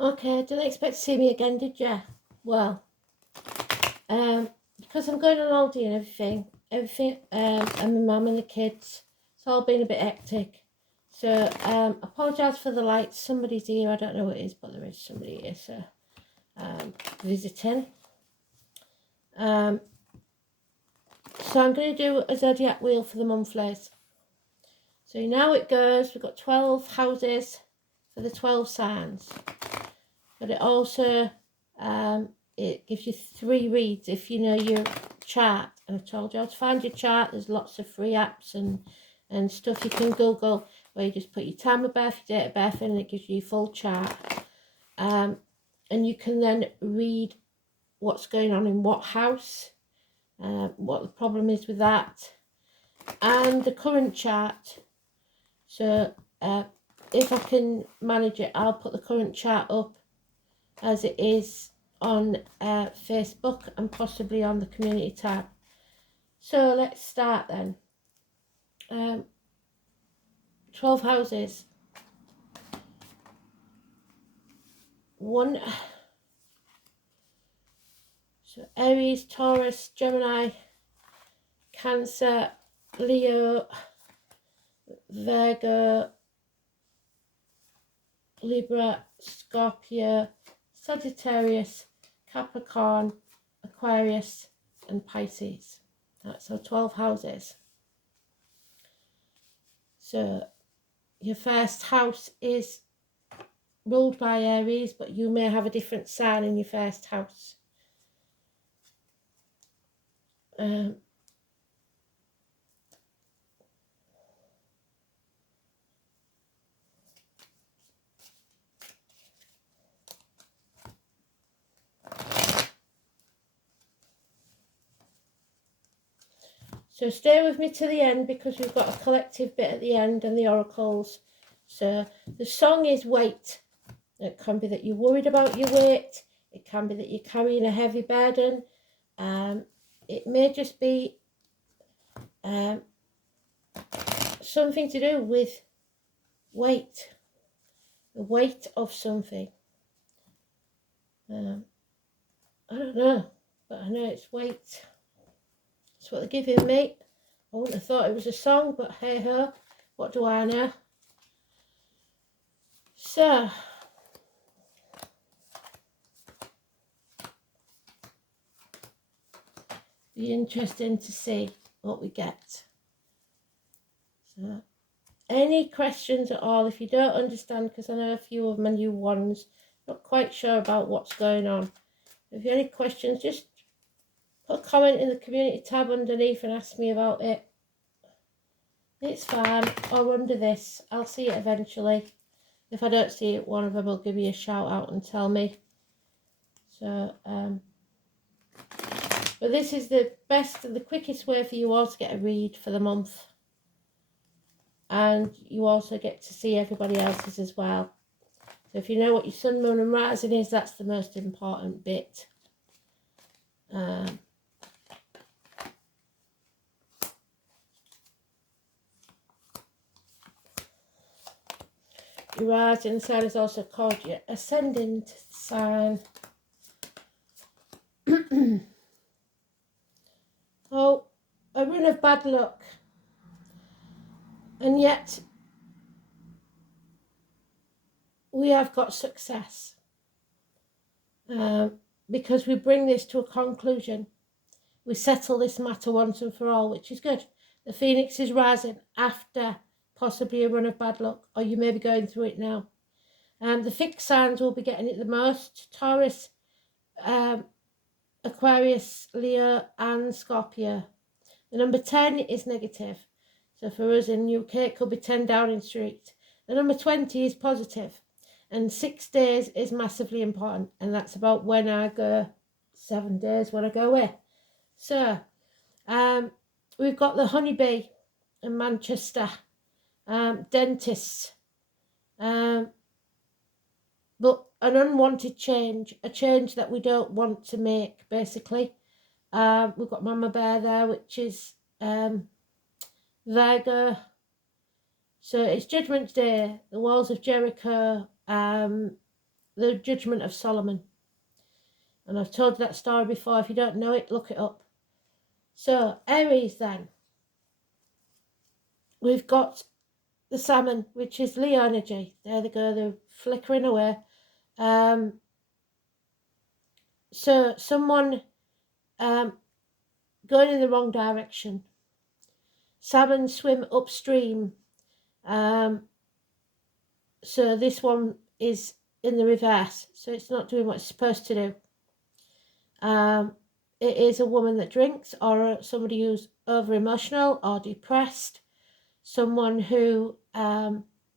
Okay, didn't expect to see me again, did you? Well, because I'm going on holiday and everything, and my mum and the kids, it's all been a bit hectic. So, apologise for the lights. Somebody's here. I don't know who it is, but there is somebody here. So, visiting. So I'm going to do a zodiac wheel for the monthlies. So now it goes. We've got 12 houses for the 12 signs. But it also it gives you 3 reads if you know your chart. And I told you how to find your chart. There's lots of free apps and stuff you can Google where you just put your time of birth, your date of birth in, and it gives you your full chart. And you can then read what's going on in what house, what the problem is with that, and the current chart. So if I can manage it, I'll put the current chart up as it is on Facebook and possibly on the community tab. So let's start then. 12 houses. 1. So Aries, Taurus, Gemini, Cancer, Leo, Virgo, Libra, Scorpio, Sagittarius, Capricorn, Aquarius and Pisces. That's our 12 houses. So your first house is ruled by Aries, but you may have a different sign in your first house. So stay with me to the end because we've got a collective bit at the end and the oracles. So the song is weight. It can be that you're worried about your weight. It can be that you're carrying a heavy burden. It may just be something to do with weight. The weight of something. I don't know, but I know it's weight. That's what they're giving me. I wouldn't have thought it was a song, but hey ho, what do I know? So, be interesting to see what we get. So, any questions at all? If you don't understand, because I know a few of my new ones, not quite sure about what's going on. If you have any questions, just put a comment in the community tab underneath and ask me about it. It's fine. Or under this. I'll see it eventually. If I don't see it, one of them will give you a shout out and tell me. So, but this is the best and the quickest way for you all to get a read for the month. And you also get to see everybody else's as well. So if you know what your sun, moon and rising is, that's the most important bit. Your rising sign is also called your ascendant sign. Oh, a run of bad luck. And yet, we have got success. Because we bring this to a conclusion. We settle this matter once and for all, which is good. The phoenix is rising after possibly a run of bad luck, or you may be going through it now. The fixed signs will be getting it the most. Taurus, Aquarius, Leo and Scorpio. The number 10 is negative. So for us in UK, it could be 10 Downing Street. The number 20 is positive. And 6 days is massively important. And that's about when I go, 7 days when I go away. So, we've got the honeybee in Manchester. Dentists. But an unwanted change. A change that we don't want to make, basically. We've got Mama Bear there, which is Virgo. So it's Judgment Day, the walls of Jericho, the Judgment of Solomon. And I've told that story before. If you don't know it, look it up. So, Aries then. We've got the Salmon, which is Leo energy. There they go, they're flickering away. So, someone going in the wrong direction. Salmon swim upstream. So, this one is in the reverse. So, it's not doing what it's supposed to do. It is a woman that drinks, or somebody who's over emotional or depressed, someone who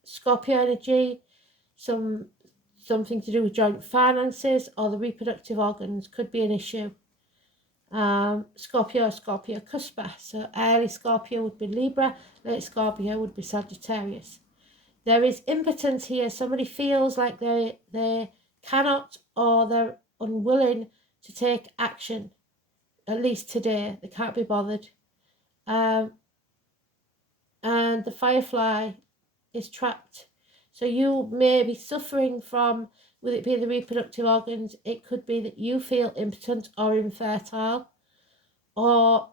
Scorpio energy, something to do with joint finances or the reproductive organs could be an issue. Scorpio cuspa, so early Scorpio would be Libra, late Scorpio would be Sagittarius. There is impotence here. Somebody feels like they cannot, or they're unwilling to take action. At least today, they can't be bothered. And the Firefly is trapped. So you may be suffering from, would it be the reproductive organs? It could be that you feel impotent or infertile, or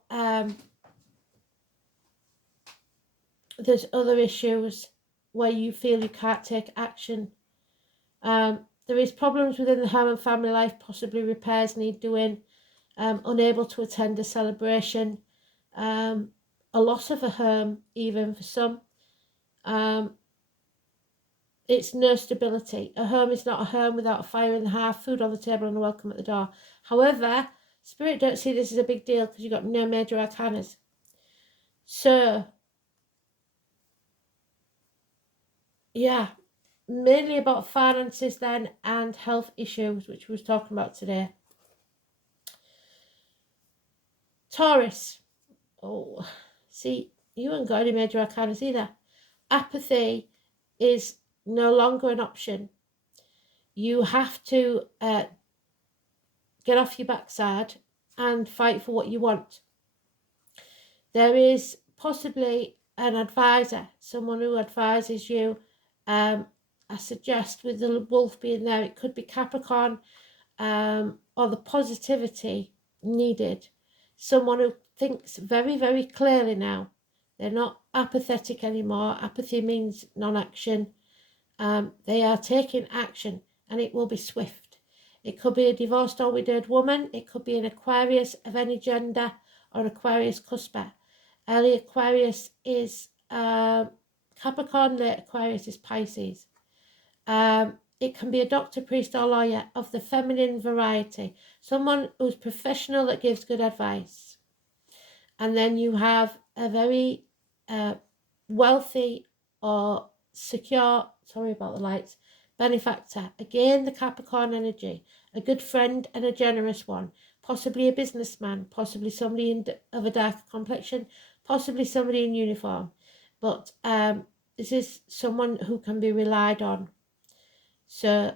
there's other issues where you feel you can't take action. There is problems within the home and family life, possibly repairs need doing, unable to attend a celebration, a loss of a home even for some. It's no stability. A home is not a home without a fire in the hearth, food on the table and a welcome at the door. However, Spirit don't see this as a big deal because you've got no major arcanas. So, yeah, mainly about finances then and health issues, which we was talking about today. Taurus. Oh, see, you haven't got any major arcanas either. Apathy is no longer an option. You have to get off your backside and fight for what you want. There is possibly an advisor, someone who advises you. I suggest with the wolf being there, it could be Capricorn, or the positivity needed. Someone who thinks very, very clearly now. They're not apathetic anymore. Apathy means non-action. They are taking action, and it will be swift. It could be a divorced or widowed woman. It could be an Aquarius of any gender, or Aquarius cuspa. Early Aquarius is Capricorn, late Aquarius is Pisces. It can be a doctor, priest, or lawyer of the feminine variety. Someone who's professional that gives good advice. And then you have a very wealthy or secure, sorry about the lights, benefactor. Again, the Capricorn energy. A good friend and a generous one. Possibly a businessman. Possibly somebody of a darker complexion. Possibly somebody in uniform. But this is someone who can be relied on. So,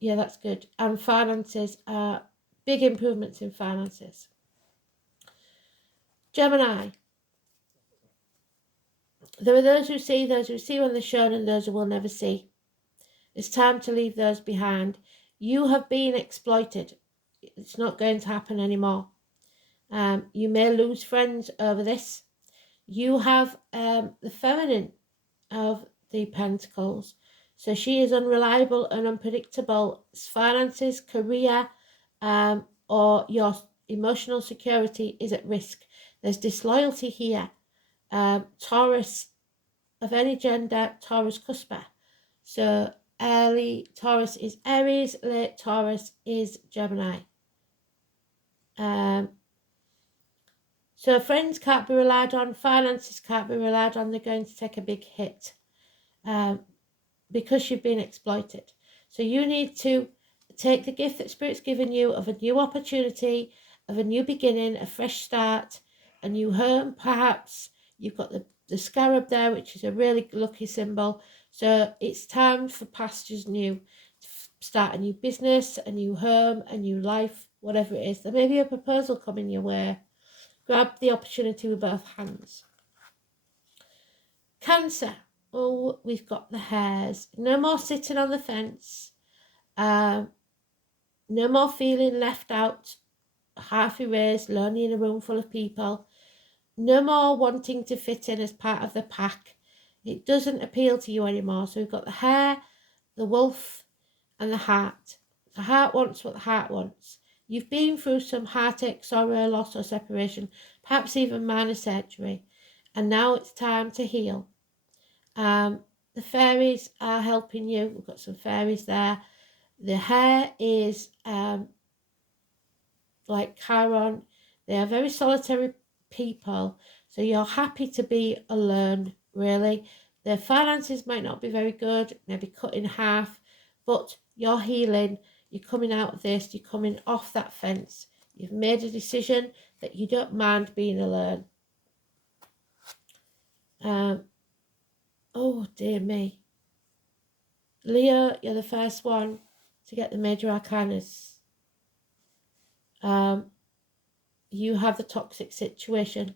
yeah, that's good. And finances, big improvements in finances. Gemini. There are those who see when they're shown, and those who will never see. It's time to leave those behind. You have been exploited. It's not going to happen anymore. You may lose friends over this. You have the feminine of the Pentacles. So she is unreliable and unpredictable. Finances, career, or your emotional security is at risk. There's disloyalty here. Taurus of any gender, Taurus cuspa. So early Taurus is Aries, late Taurus is Gemini. So friends can't be relied on, finances can't be relied on. They're going to take a big hit because you've been exploited. So you need to take the gift that Spirit's given you of a new opportunity, of a new beginning, a fresh start, a new home perhaps. You've got the scarab there, which is a really lucky symbol. So it's time for pastures new. Start a new business, a new home, a new life, whatever it is. There may be a proposal coming your way. Grab the opportunity with both hands. Cancer. Oh, we've got the hares. No more sitting on the fence. No more feeling left out, half erased, lonely in a room full of people. No more wanting to fit in as part of the pack. It doesn't appeal to you anymore. So we've got the hare, the wolf, and the heart. The heart wants what the heart wants. You've been through some heartache, sorrow, loss, or separation, perhaps even minor surgery, and now it's time to heal. The fairies are helping you. We've got some fairies there. The hare is like Chiron. They are very solitary people, so you're happy to be alone, really. The finances might not be very good, maybe cut in half, but you're healing. You're coming out of this. You're coming off that fence. You've made a decision that you don't mind being alone. Oh, dear me. Leo, you're the first one to get the major arcanas. You have the toxic situation,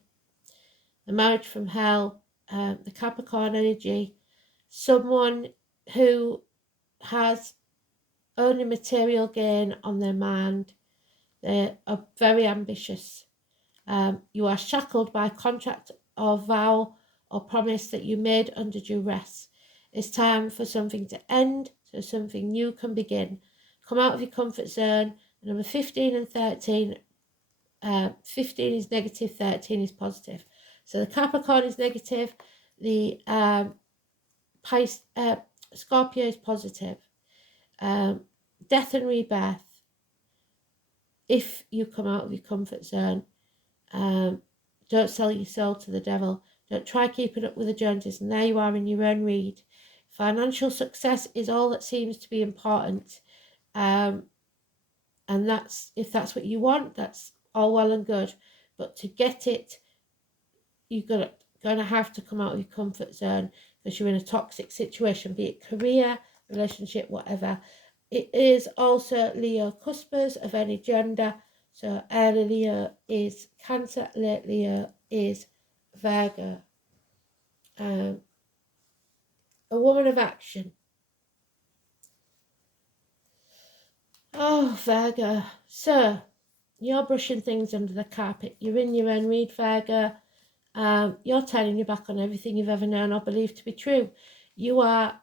the marriage from hell, the Capricorn energy, someone who has only material gain on their mind. They are very ambitious. You are shackled by contract or vow or promise that you made under duress. It's time for something to end so something new can begin. Come out of your comfort zone. Number 15 and 13. 15 is negative, 13 is positive. So the Capricorn is negative, the Scorpio is positive. Death and rebirth. If you come out of your comfort zone, don't sell your soul to the devil. Don't try keeping up with the Joneses. And there you are in your own read. Financial success is all that seems to be important. And that's, if that's what you want, that's all well and good. But to get it, you're gonna have to come out of your comfort zone because you're in a toxic situation, be it career, relationship, whatever. It is also Leo cuspers of any gender. So early Leo is Cancer, late Leo is Virgo. A woman of action. Oh, Virgo. So you're brushing things under the carpet. You're in your own read, Virgo. You're turning your back on everything you've ever known or believed to be true. You are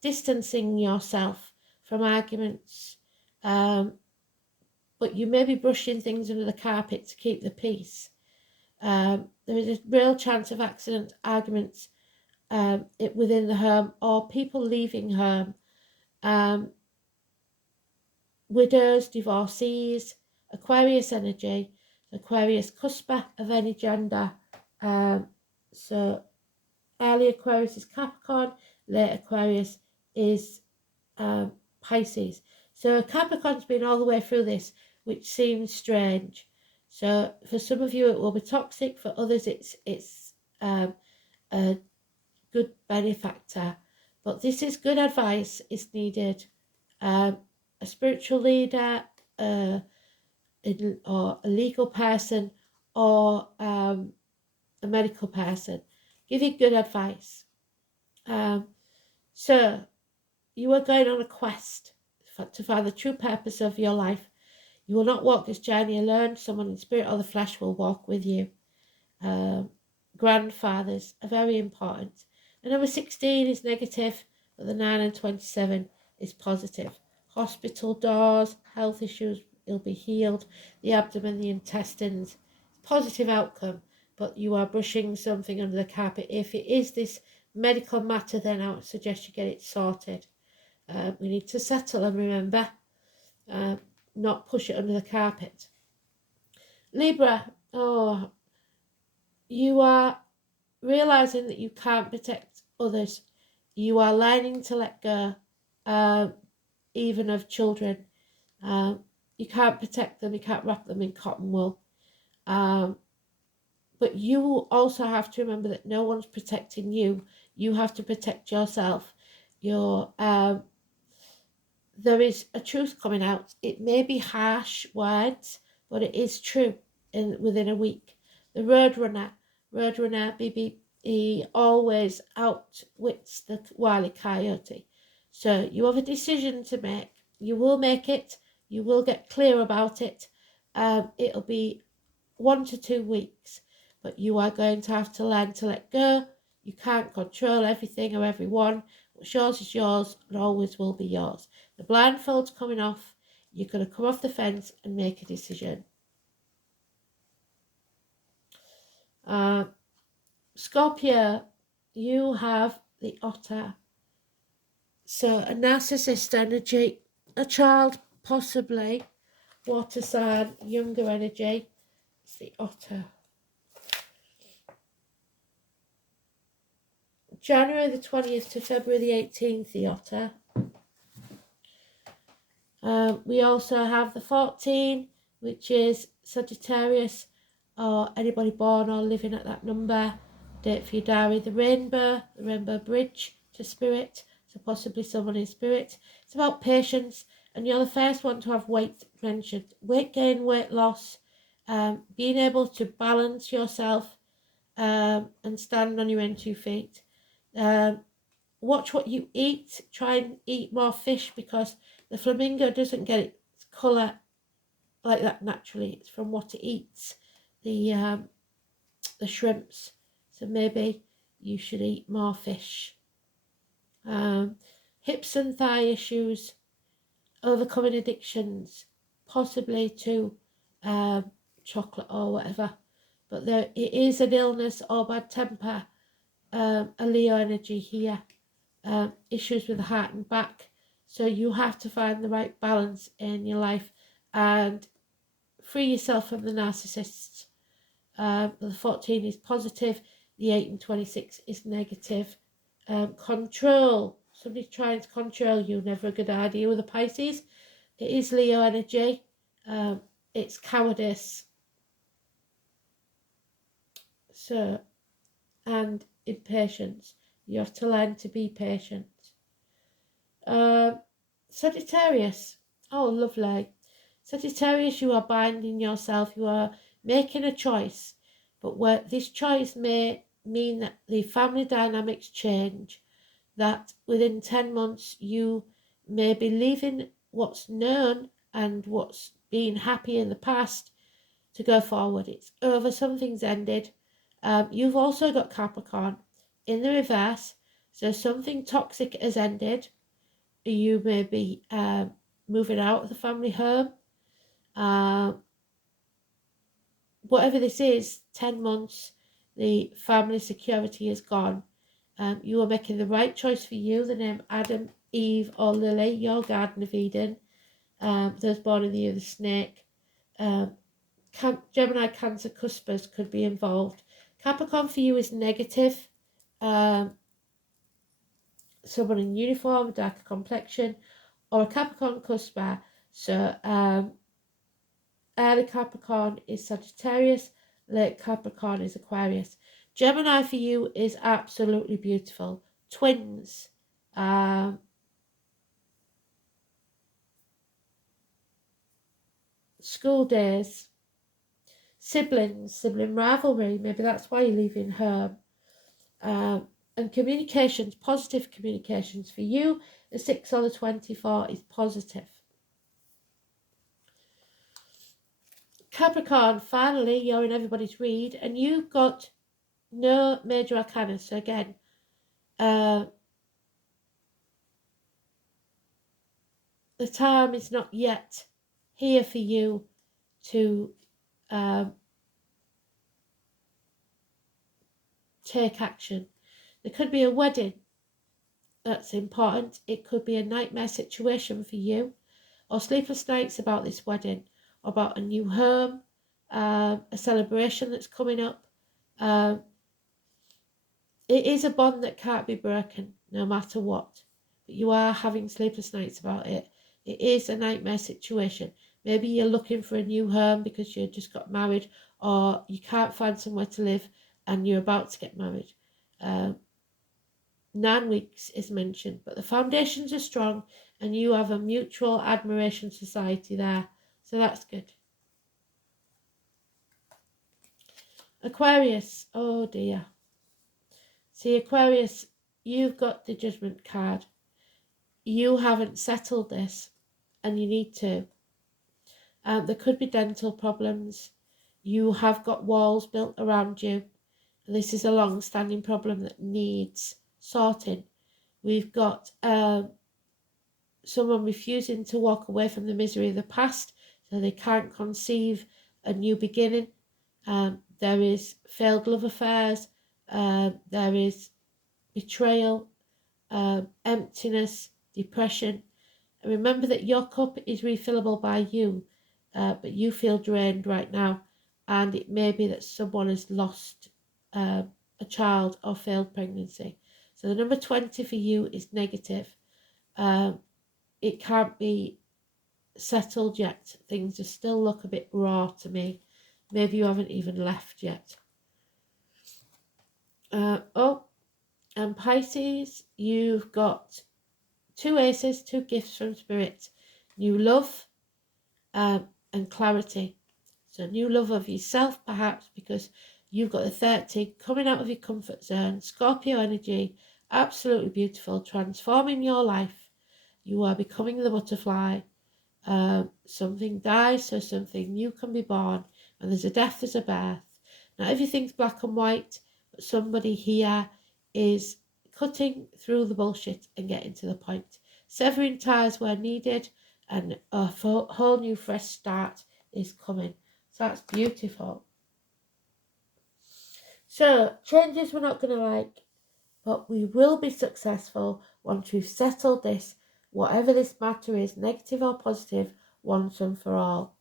distancing yourself from arguments, but you may be brushing things under the carpet to keep the peace. There is a real chance of accident, arguments within the home or people leaving home. Widows, divorcees, Aquarius energy, Aquarius cusper of any gender. So early Aquarius is Capricorn, late Aquarius is Pisces. So Capricorn's been all the way through this, which seems strange. So for some of you it will be toxic, for others it's a good benefactor. But this is good advice is needed. A spiritual leader, or a legal person, or a medical person give you good advice. So you are going on a quest to find the true purpose of your life. You will not walk this journey alone. Someone in spirit or the flesh will walk with you. Grandfathers are very important. The number 16 is negative, but the 9 and 27 is positive. Hospital doors, health issues will be healed. The abdomen, the intestines, positive outcome. But you are brushing something under the carpet. If it is this medical matter, then I would suggest you get it sorted. We need to settle and remember, not push it under the carpet. Libra, you are realizing that you can't protect others. You are learning to let go, even of children. You can't protect them, you can't wrap them in cotton wool. But you also have to remember that no one's protecting you. You have to protect yourself. There is a truth coming out. It may be harsh words, but it is true within a week. The Roadrunner, BB he always outwits the Wile E. Coyote. So you have a decision to make. You will make it. You will get clear about it. It'll be 1 to 2 weeks, but you are going to have to learn to let go. You can't control everything or everyone. What's yours is yours and always will be yours. The blindfold's coming off. You're going to come off the fence and make a decision. Scorpio, you have the Otter. So a narcissist energy, a child, possibly, water sign, younger energy. It's the Otter. January the 20th to February the 18th, the Otter. We also have the 14, which is Sagittarius, or anybody born or living at that number. Date for your diary, the Rainbow Bridge to Spirit, so possibly someone in Spirit. It's about patience, and you're the first one to have weight mentioned. Weight gain, weight loss, being able to balance yourself and stand on your own 2 feet. Watch what you eat. Try and eat more fish, because the flamingo doesn't get its colour like that naturally. It's from what it eats, the shrimps. So maybe you should eat more fish. Hips and thigh issues, overcoming addictions, possibly to chocolate or whatever. But it is an illness or bad temper, a Leo energy here. Issues with the heart and back. So you have to find the right balance in your life and free yourself from the narcissists. The 14 is positive, the 8 and 26 is negative. Control. Somebody trying to control you, never a good idea with the Pisces. It is Leo energy. It's cowardice. So, and impatience. You have to learn to be patient. Sagittarius. Oh, lovely. Sagittarius, you are binding yourself. You are making a choice. But where this choice may mean that the family dynamics change. That within 10 months you may be leaving what's known and what's been happy in the past to go forward. It's over. Something's ended. You've also got Capricorn in the reverse. So something toxic has ended. You may be moving out of the family home. Whatever this is, 10 months, the family security is gone. You are making the right choice for you. The name Adam, Eve, or Lily, your Garden of Eden. Those born in the year of the snake. Gemini, Cancer, Cuspers could be involved. Capricorn for you is negative. Someone in uniform, darker complexion, or a Capricorn cusper. So early Capricorn is Sagittarius, late Capricorn is Aquarius. Gemini for you is absolutely beautiful. Twins. School days. Siblings, sibling rivalry. Maybe that's why you're leaving home. And communications, positive communications for you. The 6 or the 24 is positive. Capricorn, finally, you're in everybody's read, and you've got no major arcana. So again, the time is not yet here for you to take action. There could be a wedding that's important. It could be a nightmare situation for you, or sleepless nights about this wedding, or about a new home, a celebration that's coming up. It is a bond that can't be broken no matter what, but you are having sleepless nights about it. It is a nightmare situation. Maybe you're looking for a new home because you just got married, or you can't find somewhere to live and you're about to get married. 9 weeks is mentioned, but the foundations are strong and you have a mutual admiration society there. So that's good. Aquarius, oh dear. See, Aquarius, you've got the Judgment card. You haven't settled this, and you need to. There could be dental problems. You have got walls built around you, and this is a long-standing problem that needs sorting. We've got someone refusing to walk away from the misery of the past, so they can't conceive a new beginning. There is failed love affairs. There is betrayal, emptiness, depression. And remember that your cup is refillable by you, but you feel drained right now, and it may be that someone has lost a child or failed pregnancy. So the number 20 for you is negative. It can't be settled yet. Things just still look a bit raw to me. Maybe you haven't even left yet. And Pisces, you've got 2 aces, 2 gifts from Spirit. New love and clarity. So new love of yourself, perhaps, because you've got the 30 coming out of your comfort zone. Scorpio energy, absolutely beautiful, transforming your life. You are becoming the butterfly. Something dies, so something new can be born. And there's a death, there's a birth. Now everything's black and white, but somebody here is cutting through the bullshit and getting to the point. Severing ties where needed, and a whole new fresh start is coming. So that's beautiful. So changes we're not going to like, but we will be successful once we've settled this, whatever this matter is, negative or positive, once and for all.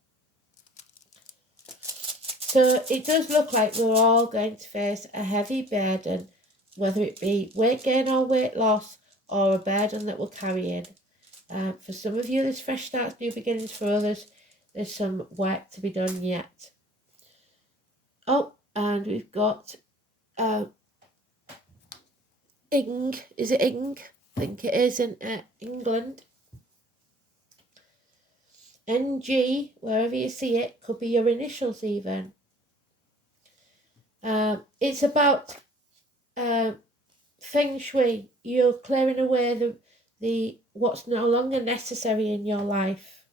So it does look like we're all going to face a heavy burden, whether it be weight gain or weight loss, or a burden that we're carrying. For some of you, there's fresh starts, new beginnings. For others, there's some work to be done yet. Oh, and we've got Ing. Is it Ing? I think it is in England. NG, wherever you see it, could be your initials even. It's about feng shui. You're clearing away the what's no longer necessary in your life.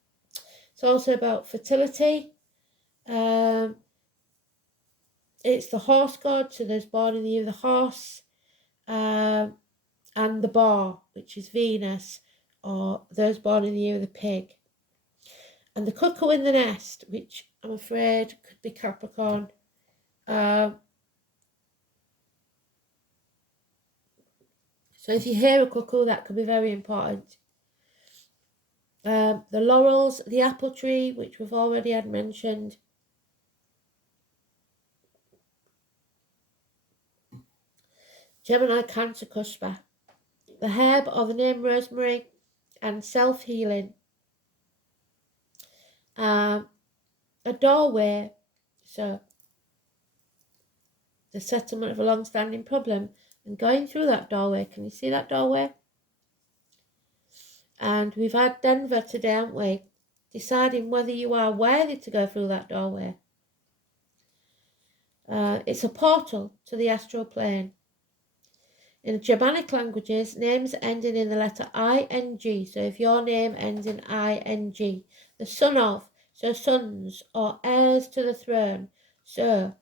It's also about fertility. It's the horse god, so there's born in the year of the horse, and the boar, which is Venus, or those born in the year of the pig. And the cuckoo in the nest, which I'm afraid could be Capricorn. So if you hear a cuckoo, that could be very important. The laurels, the apple tree, which we've already had mentioned. Gemini, Cancer, Cuspa. The herb or the name rosemary, and self-healing. A doorway, so the settlement of a long-standing problem, and going through that doorway. Can you see that doorway? And we've had Denver today, haven't we? Deciding whether you are worthy to go through that doorway. It's a portal to the astral plane. In Germanic languages, names ending in the letter ing, so if your name ends in ing, the son of, so sons or heirs to the throne, so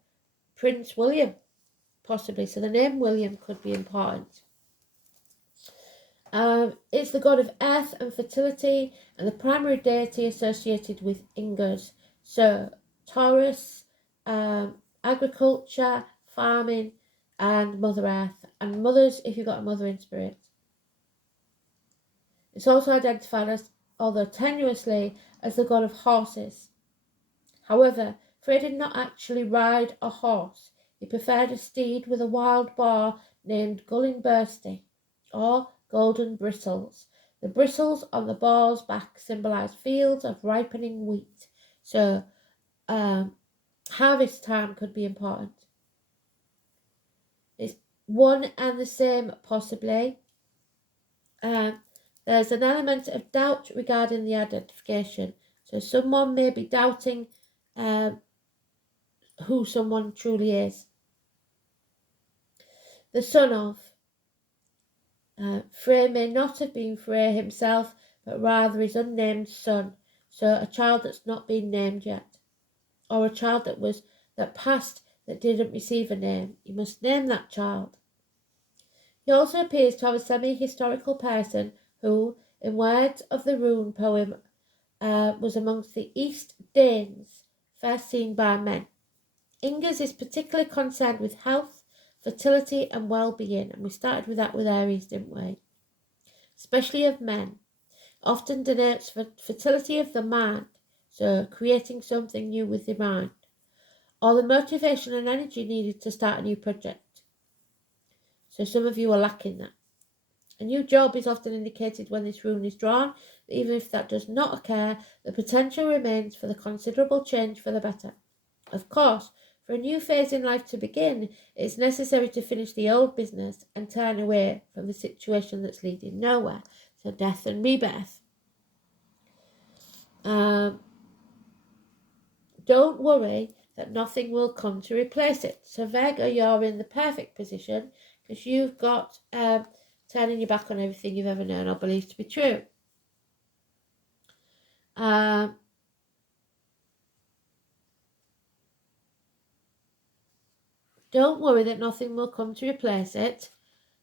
Prince William, possibly, so the name William could be important. It's the god of earth and fertility, and the primary deity associated with Ingers, so Taurus, agriculture, farming, and Mother Earth, and mothers if you've got a mother in spirit. It's also identified as, although tenuously, as the god of horses. However, Frey did not actually ride a horse. He preferred a steed with a wild boar named Gullinbursti, or golden bristles. The bristles on the boar's back symbolise fields of ripening wheat, so harvest time could be important. It's one and the same, possibly. There's an element of doubt regarding the identification. So someone may be doubting who someone truly is. The son of. Frey may not have been Frey himself, but rather his unnamed son. So a child that's not been named yet, or a child that passed that didn't receive a name. You must name that child. He also appears to have a semi-historical person who, in words of the rune poem, was amongst the East Danes first seen by men. Inga's is particularly concerned with health, fertility and well-being, and we started with that with Aries, didn't we? Especially of men. Often denotes fertility of the mind, so creating something new with the mind, or the motivation and energy needed to start a new project. So some of you are lacking that. A new job is often indicated when this rune is drawn, but even if that does not occur, the potential remains for the considerable change for the better. Of course, for a new phase in life to begin, it is necessary to finish the old business and turn away from the situation that's leading nowhere, so death and rebirth. Don't worry that nothing will come to replace it. So Vega, you're in the perfect position because you've got turning your back on everything you've ever known or believed to be true. Don't worry that nothing will come to replace it.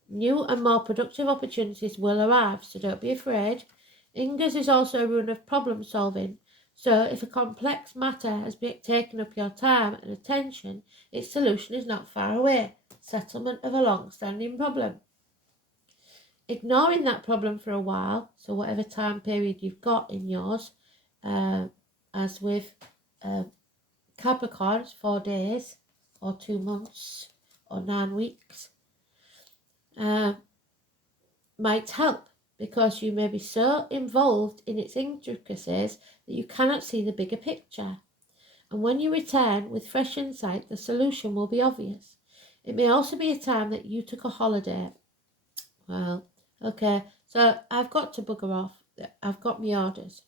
New and more productive opportunities will arrive, so don't be afraid. Inga's is also a rune of problem solving, so if a complex matter has been taken up your time and attention, its solution is not far away. Settlement of a long-standing problem. Ignoring that problem for a while, so whatever time period you've got in yours, as with Capricorns, 4 days, or 2 months, or 9 weeks, might help because you may be so involved in its intricacies that you cannot see the bigger picture. And when you return with fresh insight, the solution will be obvious. It may also be a time that you took a holiday. Well, okay, so I've got to bugger off. I've got my orders.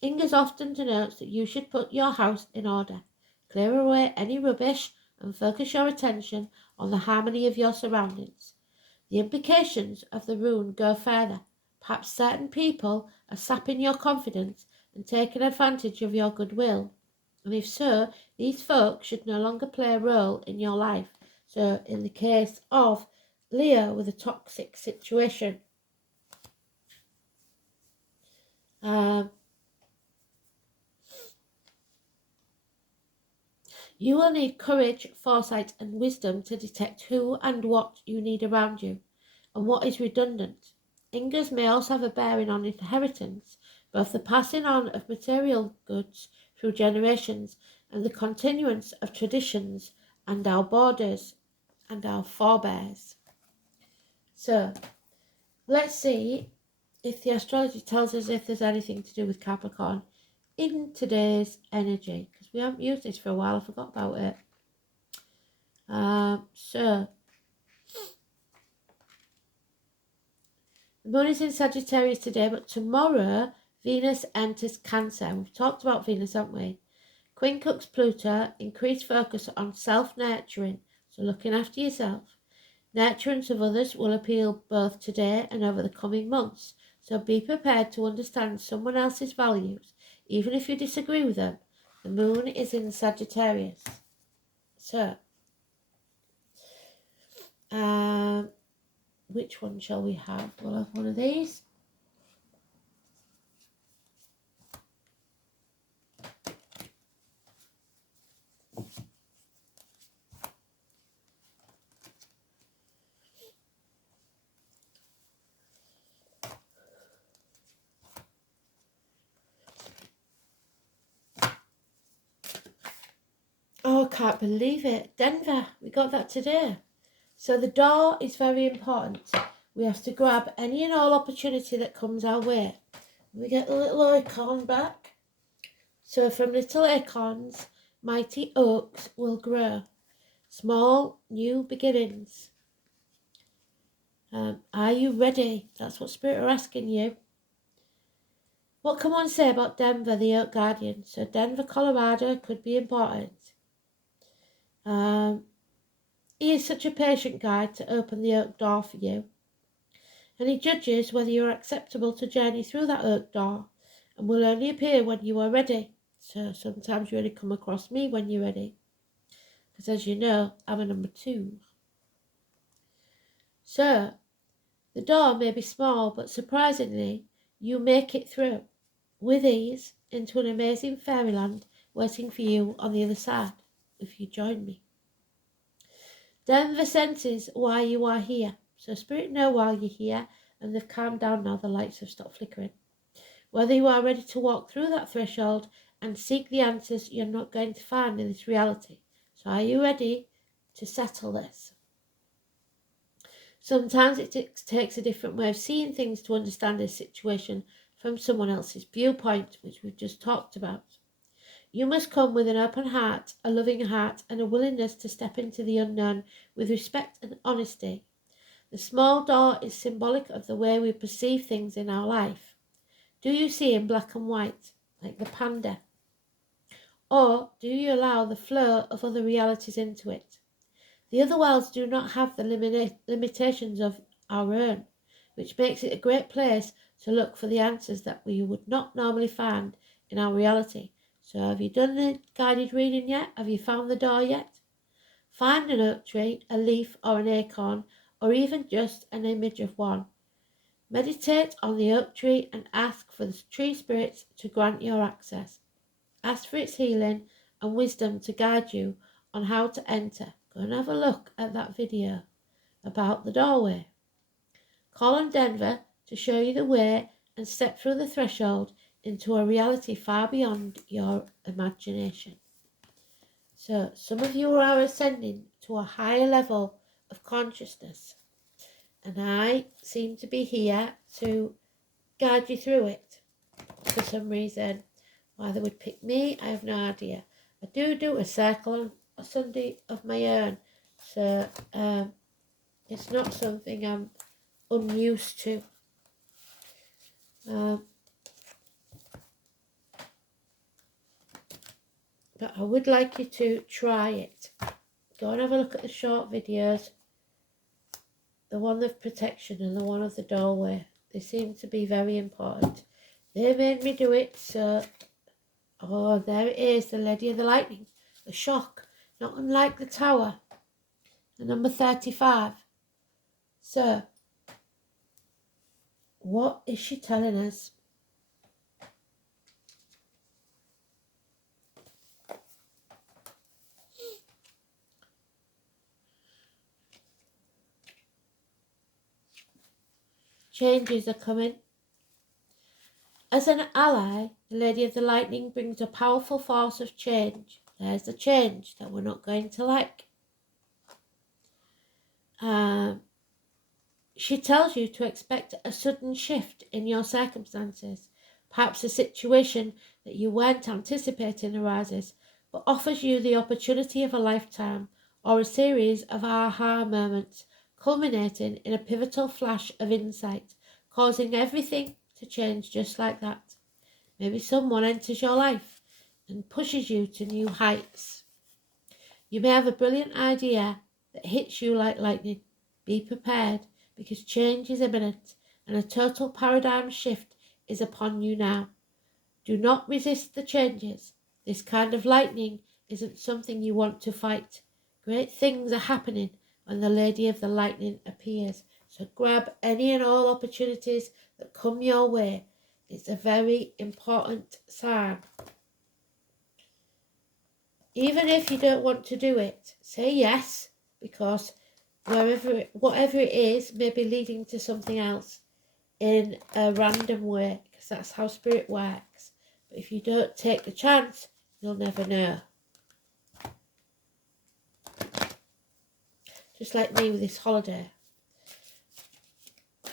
Inga's often denotes that you should put your house in order, clear away any rubbish, and focus your attention on the harmony of your surroundings. The implications of the rune go further. Perhaps certain people are sapping your confidence and taking advantage of your goodwill. And if so, these folk should no longer play a role in your life. So in the case of Leo with a toxic situation, you will need courage, foresight and wisdom to detect who and what you need around you and what is redundant. Ingas may also have a bearing on inheritance, both the passing on of material goods through generations and the continuance of traditions and our borders and our forebears. So, let's see if the astrology tells us if there's anything to do with Capricorn in today's energy, because we haven't used this for a while. I forgot about it. So the moon is in Sagittarius today, but tomorrow Venus enters Cancer. We've talked about Venus, haven't we? Quincunx Pluto, increased focus on self-nurturing, so looking after yourself. Nurturance of others will appeal both today and over the coming months, so be prepared to understand someone else's values, even if you disagree with them. The moon is in Sagittarius. So, which one shall we have? We'll have one of these. Oh, I can't believe it. Denver, we got that today. So the door is very important. We have to grab any and all opportunity that comes our way. We get the little acorn back. So from little acorns, mighty oaks will grow. Small, new beginnings. Are you ready? That's what Spirit are asking you. What can one say about Denver, the Oak Guardian? So Denver, Colorado could be important. He is such a patient guide to open the oak door for you. And he judges whether you are acceptable to journey through that oak door, and will only appear when you are ready. So sometimes you only come across me when you're ready, because as you know, I'm a number 2. So the door may be small, but surprisingly, you make it through with ease into an amazing fairyland waiting for you on the other side, if you join me. Denver senses why you are here. So Spirit know why you're here, and they've calmed down now, the lights have stopped flickering. Whether you are ready to walk through that threshold and seek the answers you're not going to find in this reality. So are you ready to settle this? Sometimes it takes a different way of seeing things to understand a situation from someone else's viewpoint, which we've just talked about. You must come with an open heart, a loving heart, and a willingness to step into the unknown with respect and honesty. The small door is symbolic of the way we perceive things in our life. Do you see in black and white, like the panda? Or do you allow the flow of other realities into it? The other worlds do not have the limitations of our own, which makes it a great place to look for the answers that we would not normally find in our reality. So have you done the guided reading yet? Have you found the door yet? Find an oak tree, a leaf or an acorn, or even just an image of one. Meditate on the oak tree and ask for the tree spirits to grant your access. Ask for its healing and wisdom to guide you on how to enter. Go and have a look at that video about the doorway. Call on Denver to show you the way and step through the threshold into a reality far beyond your imagination. So some of you are ascending to a higher level of consciousness, and I seem to be here to guide you through it. For some reason, why they would pick me, I have no idea. I do a circle on a Sunday of my own, so it's not something I'm unused to. But I would like you to try it. Go and have a look at the short videos, the one of protection and the one of the doorway. They seem to be very important. They made me do it, so oh, there it is, the Lady of the Lightning, the shock, not unlike the Tower, the number 35. So, what is she telling us? Changes are coming. As an ally, the Lady of the Lightning brings a powerful force of change. There's the change that we're not going to like. She tells you to expect a sudden shift in your circumstances. Perhaps a situation that you weren't anticipating arises, but offers you the opportunity of a lifetime, or a series of aha moments, culminating in a pivotal flash of insight, causing everything to change just like that. Maybe someone enters your life and pushes you to new heights. You may have a brilliant idea that hits you like lightning. Be prepared, because change is imminent and a total paradigm shift is upon you now. Do not resist the changes. This kind of lightning isn't something you want to fight. Great things are happening when the Lady of the Lightning appears. So grab any and all opportunities that come your way. It's a very important sign. Even if you don't want to do it, say yes, because whatever it is may be leading to something else in a random way, because that's how spirit works. But if you don't take the chance, you'll never know. Just like me with this holiday.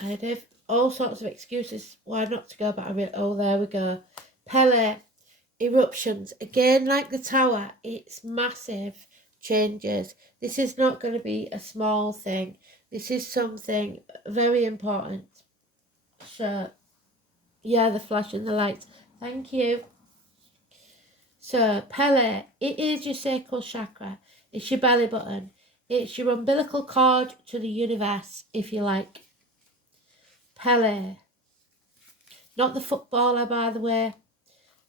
I'd have all sorts of excuses why not to go, but oh, there we go. Pele, eruptions. Again, like the Tower, it's massive changes. This is not going to be a small thing. This is something very important. So, yeah, the flash and the lights. Thank you. So, Pele, it is your sacral chakra. It's your belly button. It's your umbilical cord to the universe, if you like. Pele. Not the footballer, by the way.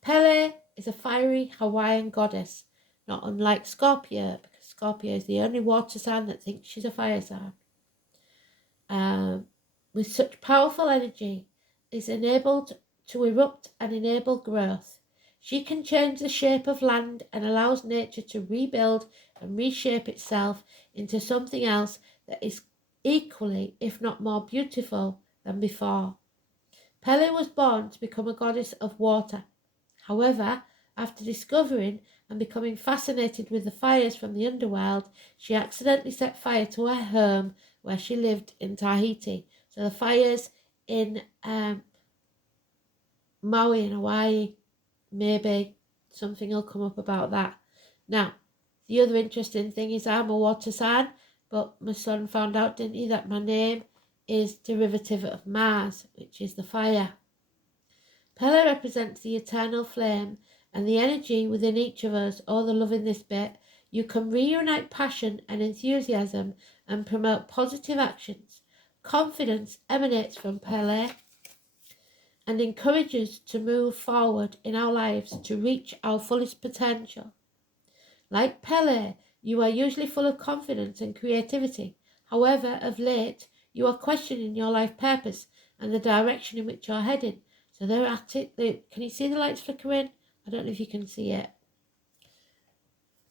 Pele is a fiery Hawaiian goddess, not unlike Scorpio, because Scorpio is the only water sign that thinks she's a fire sign. With such powerful energy, is enabled to erupt and enable growth. She can change the shape of land and allows nature to rebuild and reshape itself into something else that is equally, if not more beautiful than before. Pele was born to become a goddess of water. However, after discovering and becoming fascinated with the fires from the underworld, she accidentally set fire to her home where she lived in Tahiti. So the fires in Maui in Hawaii, maybe something will come up about that. Now, the other interesting thing is I'm a water sign, but my son found out, didn't he, that my name is derivative of Mars, which is the fire. Pele represents the eternal flame and the energy within each of us, all the love in this bit. You can reunite passion and enthusiasm and promote positive actions. Confidence emanates from Pele and encourages to move forward in our lives to reach our fullest potential. Like Pele, you are usually full of confidence and creativity. However, of late, you are questioning your life purpose and the direction in which you're heading. So they're at it. Can you see the lights flickering? I don't know if you can see it.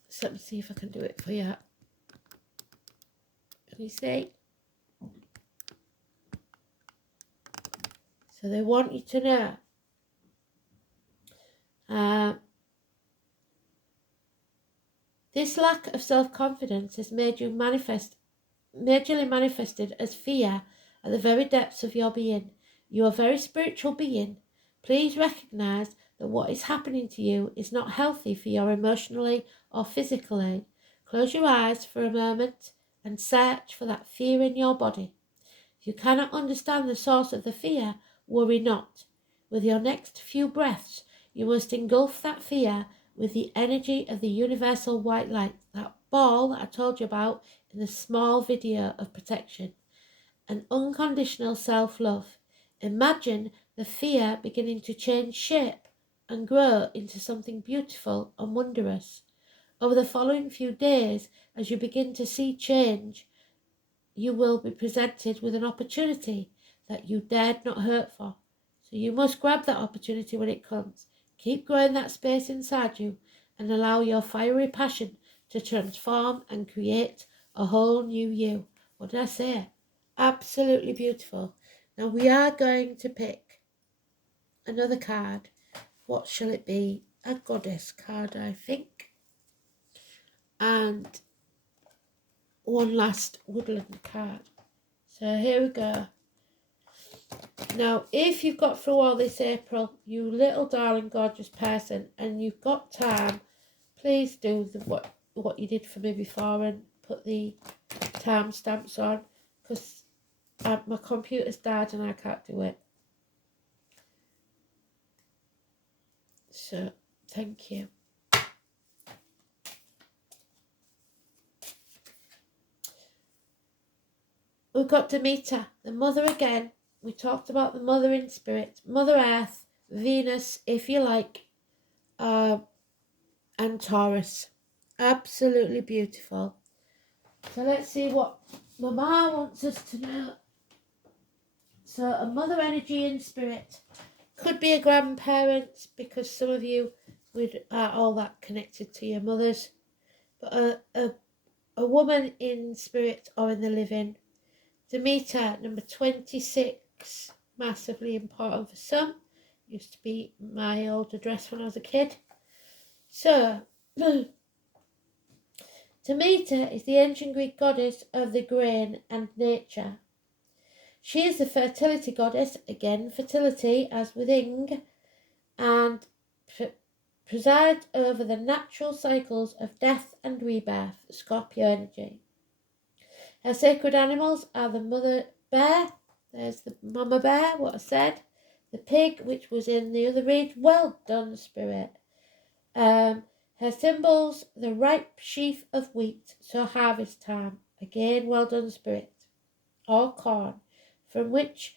So let me see if I can do it for you. Can you see? So they want you to know this lack of self-confidence has made you majorly manifested as fear at the very depths of your being. You are a very spiritual being. Please recognize that what is happening to you is not healthy for you emotionally or physically. Close your eyes for a moment and search for that fear in your body. If you cannot understand the source of the fear, worry not. With your next few breaths, you must engulf that fear with the energy of the universal white light, that ball that I told you about in the small video of protection, and unconditional self-love. Imagine the fear beginning to change shape and grow into something beautiful and wondrous. Over the following few days, as you begin to see change, you will be presented with an opportunity that you dared not hope for. So you must grab that opportunity when it comes. Keep growing that space inside you and allow your fiery passion to transform and create a whole new you. What did I say? Absolutely beautiful. Now we are going to pick another card. What shall it be? A goddess card, I think. And one last woodland card. So here we go. Now, if you've got through all this April, you little darling gorgeous person, and you've got time, please do what you did for me before and put the time stamps on, because my computer's died and I can't do it. So, thank you. We've got Demeter, the mother again. We talked about the mother in spirit, Mother Earth, Venus, if you like, and Taurus. Absolutely beautiful. So let's see what Mama wants us to know. So a mother energy in spirit. Could be a grandparent, because some of you are all that connected to your mothers. But a woman in spirit or in the living. Demeter, number 26, massively important for some. Used to be my old address when I was a kid. So, Demeter is the ancient Greek goddess of the grain and nature. She is the fertility goddess, again fertility as with Ing, and presides over the natural cycles of death and rebirth, Scorpio energy. Her sacred animals are the mother bear, there's the mama bear, what I said, the pig, which was in the other read, well done, spirit. Her Her symbols, the ripe sheaf of wheat, so harvest time. Again, well done, Spirit. Or corn, from which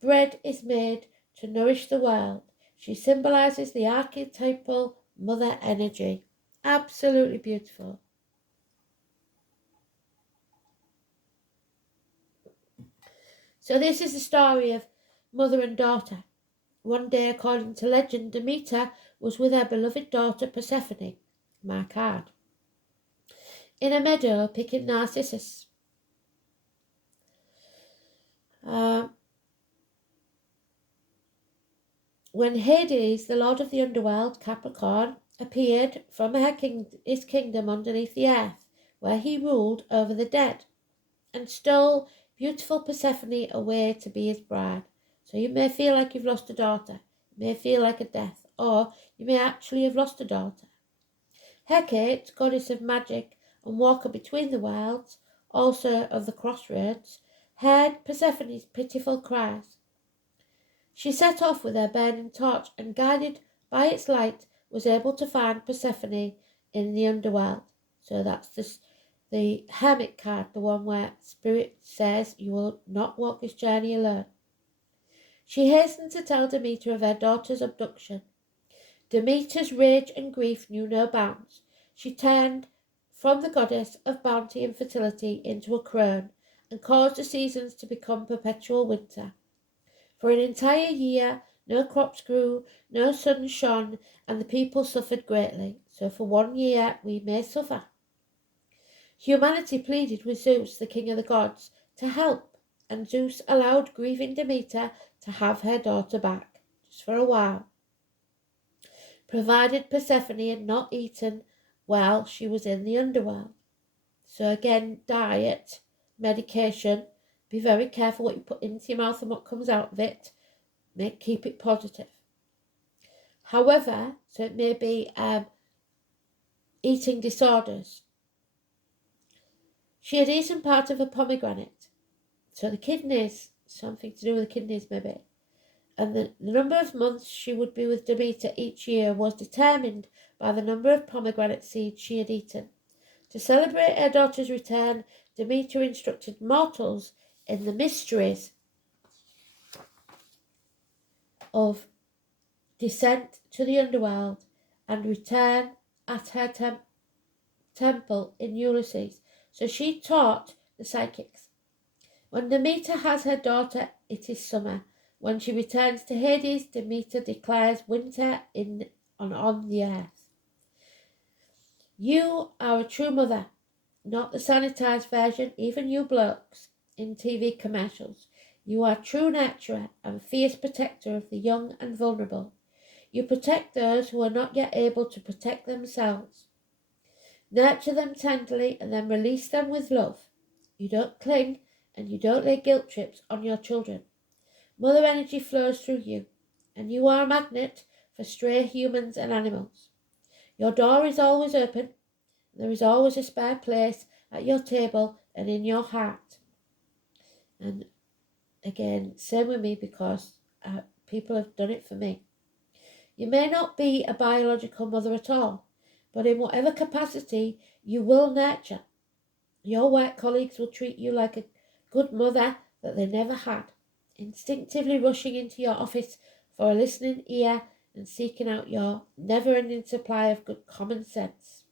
bread is made to nourish the world. She symbolises the archetypal mother energy. Absolutely beautiful. So this is the story of mother and daughter. One day, according to legend, Demeter was with her beloved daughter Persephone, my card, in a meadow picking narcissus. When Hades, the lord of the underworld, Capricorn, appeared from his kingdom underneath the earth, where he ruled over the dead, and stole beautiful Persephone away to be his bride. So you may feel like you've lost a daughter, it may feel like a death, or you may actually have lost a daughter. Hecate, goddess of magic and walker between the worlds, also of the crossroads, heard Persephone's pitiful cries. She set off with her burning torch and, guided by its light, was able to find Persephone in the underworld. So that's the hermit card, the one where Spirit says you will not walk this journey alone. She hastened to tell Demeter of her daughter's abduction. Demeter's rage and grief knew no bounds. She turned from the goddess of bounty and fertility into a crone and caused the seasons to become perpetual winter. For an entire year, no crops grew, no sun shone, and the people suffered greatly. So for 1 year we may suffer. Humanity pleaded with Zeus, the king of the gods, to help, and Zeus allowed grieving Demeter to have her daughter back, just for a while, provided Persephone had not eaten while she was in the underworld. So again, diet, medication, be very careful what you put into your mouth and what comes out of it. Keep it positive. However, so it may be eating disorders. She had eaten part of a pomegranate. So the kidneys, something to do with the kidneys maybe. And the number of months she would be with Demeter each year was determined by the number of pomegranate seeds she had eaten. To celebrate her daughter's return, Demeter instructed mortals in the mysteries of descent to the underworld and return at her temple in Ulysses. So she taught the psychics. When Demeter has her daughter, it is summer. When she returns to Hades, Demeter declares winter on the earth. You are a true mother, not the sanitized version, even you blokes in TV commercials. You are true nurturer and fierce protector of the young and vulnerable. You protect those who are not yet able to protect themselves. Nurture them tenderly and then release them with love. You don't cling and you don't lay guilt trips on your children. Mother energy flows through you, and you are a magnet for stray humans and animals. Your door is always open. There is always a spare place at your table and in your heart. And again, same with me, because people have done it for me. You may not be a biological mother at all, but in whatever capacity, you will nurture. Your work colleagues will treat you like a good mother that they never had, instinctively rushing into your office for a listening ear and seeking out your never-ending supply of good common sense.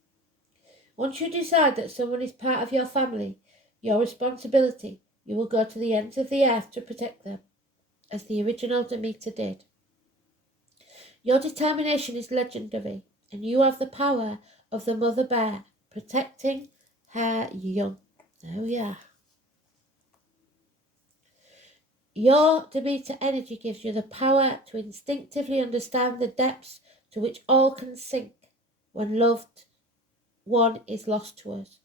Once you decide that someone is part of your family, your responsibility, you will go to the ends of the earth to protect them, as the original Demeter did. Your determination is legendary, and you have the power of the mother bear, protecting her young. Oh yeah. Your Demeter energy gives you the power to instinctively understand the depths to which all can sink when loved one is lost to us.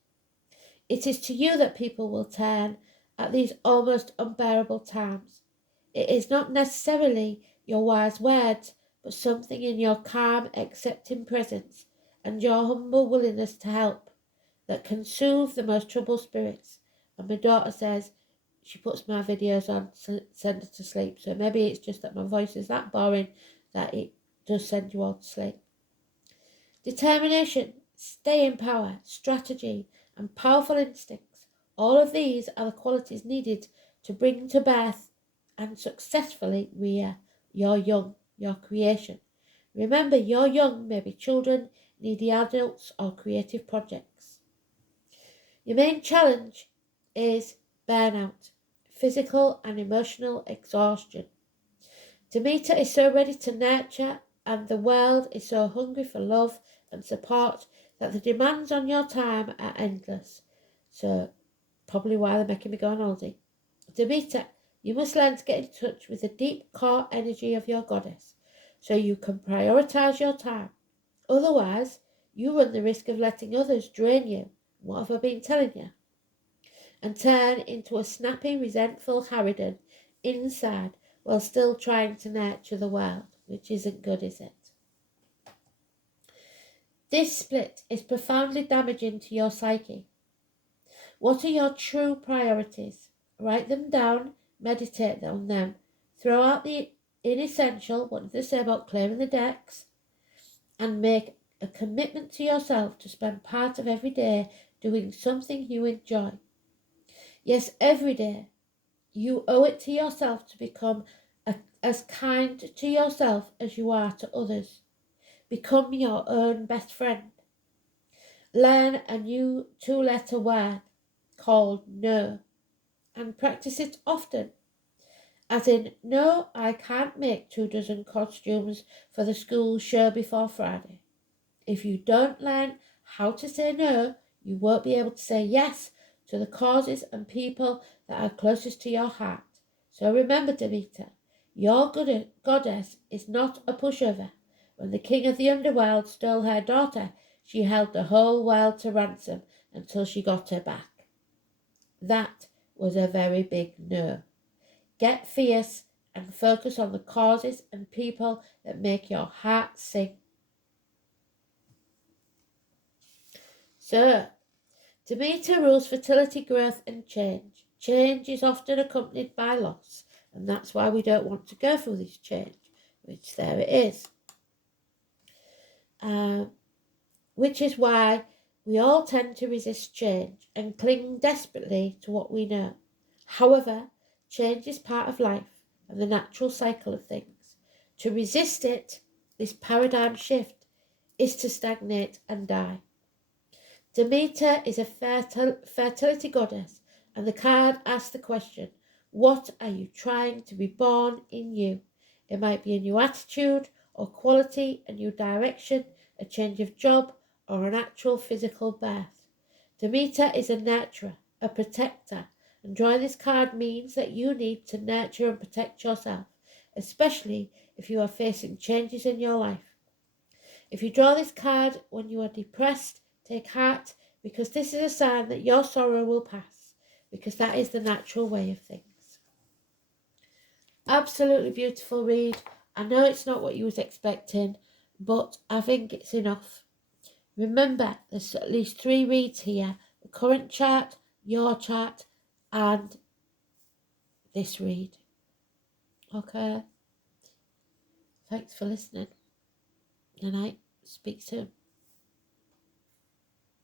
It is to you that people will turn at these almost unbearable times. It is not necessarily your wise words, but something in your calm, accepting presence and your humble willingness to help that can soothe the most troubled spirits. And my daughter says she puts my videos on to send her to sleep. So maybe it's just that my voice is that boring that it does send you all to sleep. Determination, staying power, strategy, and powerful instincts. All of these are the qualities needed to bring to birth and successfully rear your young, your creation. Remember, your young may be children, needy adults, or creative projects. Your main challenge is burnout, physical and emotional exhaustion. Demeter is so ready to nurture, and the world is so hungry for love and support that the demands on your time are endless. So, probably why they're making me go on holiday. Demeter, you must learn to get in touch with the deep core energy of your goddess so you can prioritize your time. Otherwise, you run the risk of letting others drain you. What have I been telling you? And turn into a snappy, resentful harridan inside while still trying to nurture the world, which isn't good, is it? This split is profoundly damaging to your psyche. What are your true priorities? Write them down, meditate on them. Throw out the inessential, what did they say about clearing the decks? And make a commitment to yourself to spend part of every day doing something you enjoy. Yes, every day. You owe it to yourself to become as kind to yourself as you are to others. Become your own best friend. Learn a new 2-letter word called no and practice it often. As in, no, I can't make 24 costumes for the school show before Friday. If you don't learn how to say no, you won't be able to say yes to the causes and people that are closest to your heart. So remember, Demeter, your goddess is not a pushover. When the king of the underworld stole her daughter, she held the whole world to ransom until she got her back. That was a very big no. Get fierce and focus on the causes and people that make your heart sing. So, Demeter rules fertility, growth and change. Change is often accompanied by loss, and that's why we don't want to go through this change, which there it is. Which is why we all tend to resist change and cling desperately to what we know. However, change is part of life and the natural cycle of things. To resist it, this paradigm shift, is to stagnate and die. Demeter is a fertility goddess, and the card asks the question, what are you trying to be born in you? It might be a new attitude or quality, a new direction, a change of job, or an actual physical birth. Demeter is a nurturer, a protector, and drawing this card means that you need to nurture and protect yourself, especially if you are facing changes in your life. If you draw this card when you are depressed, take heart, because this is a sign that your sorrow will pass, because that is the natural way of things. Absolutely beautiful read. I know it's not what you was expecting, but I think it's enough. Remember, there's at least 3 reads here. The current chart, your chart, and this read. Okay? Thanks for listening. Good night. Speak soon.